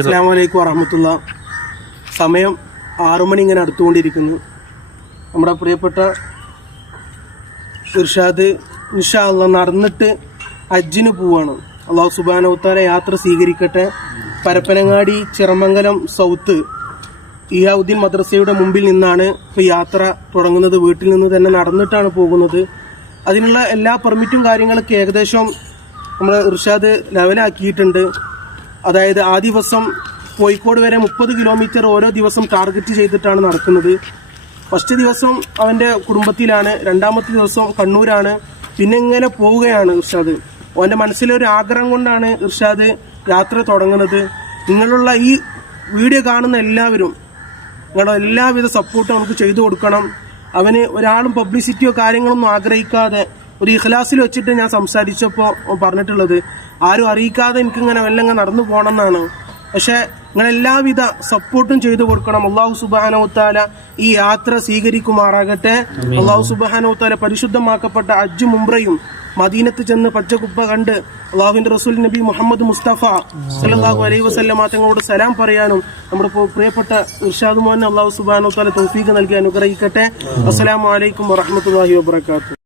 അസ്സലാമു അലൈക്കും വറഹ്മത്തുള്ളാഹി. സമയം 6 മണി ഇങ്ങനെ അടുത്തുകൊണ്ടിരിക്കുന്നു. നമ്മുടെ പ്രിയപ്പെട്ട ഇർഷാദ് ഇൻഷാ അല്ലാഹ് നടന്നിട്ട് ഹജ്ജിന് പോവാണ്. അല്ലാഹു സുബ്ഹാനഹു വ തആല യാത്ര സ്വീകരിക്കട്ടെ. പരപ്പനങ്ങാടി ചിറമംഗലം സൗത്ത് ഇയാവുദ്ദീൻ മദ്രസയുടെ മുമ്പിൽ നിന്നാണ് ഇപ്പോൾ യാത്ര തുടങ്ങുന്നത്. വീട്ടിൽ നിന്ന് തന്നെ നടന്നിട്ടാണ് പോകുന്നത്. അതിനുള്ള എല്ലാ പെർമിറ്റും കാര്യങ്ങളൊക്കെ ഏകദേശം നമ്മൾ ഇർഷാദ് ലെവലാക്കിയിട്ടുണ്ട്. അതായത് ആ ദിവസം കോഴിക്കോട് വരെ 30 കിലോമീറ്റർ ഓരോ ദിവസം ടാർഗറ്റ് ചെയ്തിട്ടാണ് നടക്കുന്നത്. ഫസ്റ്റ് ദിവസം അവൻ്റെ കുടുംബത്തിലാണ്, രണ്ടാമത്തെ ദിവസം കണ്ണൂരാണ്, പിന്നെ ഇങ്ങനെ പോവുകയാണ് ഇർഷാദ്. അവൻ്റെ മനസ്സിലൊരു ആഗ്രഹം കൊണ്ടാണ് ഇർഷാദ് യാത്ര തുടങ്ങുന്നത്. നിങ്ങളുള്ള ഈ വീഡിയോ കാണുന്ന എല്ലാവരും നിങ്ങളുടെ എല്ലാവിധ സപ്പോർട്ടും നമുക്ക് ചെയ്തു കൊടുക്കണം. അവന് ഒരാളും പബ്ലിസിറ്റിയോ കാര്യങ്ങളൊന്നും ആഗ്രഹിക്കാതെ ഒരു ഇഖ്ലാസിൽ വെച്ചിട്ട് ഞാൻ സംസാരിച്ചപ്പോൾ പറഞ്ഞിട്ടുള്ളത്, ആരും അറിയിക്കാതെ എനിക്കിങ്ങനെ വല്ലങ്ങ് നടന്നു പോകണം എന്നാണ്. പക്ഷെ നിങ്ങളെല്ലാവിധ സപ്പോർട്ടും ചെയ്തു കൊടുക്കണം. അള്ളാഹു സുബ്ഹാനഹു വ തആല ഈ യാത്ര സ്വീകരിക്കുമാറാകട്ടെ. അള്ളാഹു സുബ്ഹാനഹു വ തആല പരിശുദ്ധമാക്കപ്പെട്ട ഹജ്ജും ഉംറയും മദീനത്ത് ചെന്ന് പച്ചക്കുപ്പ കണ്ട് അള്ളാഹുവിന്റെ റസൂൽ നബി മുഹമ്മദ് മുസ്തഫ സല്ലല്ലാഹു അലൈഹി വസല്ലമ തങ്ങളോട് സലാം പറയാനും നമ്മുടെ പ്രിയപ്പെട്ട ഇർഷാദ് മോഹൻ അള്ളാഹു സുബ്ഹാനഹു വ തആല തൗഫീഖ് നൽകി അനുഗ്രഹിക്കട്ടെ. അസ്സലാമു അലൈക്കും വറഹ്മത്തുള്ളാഹി വബറകാതുഹു.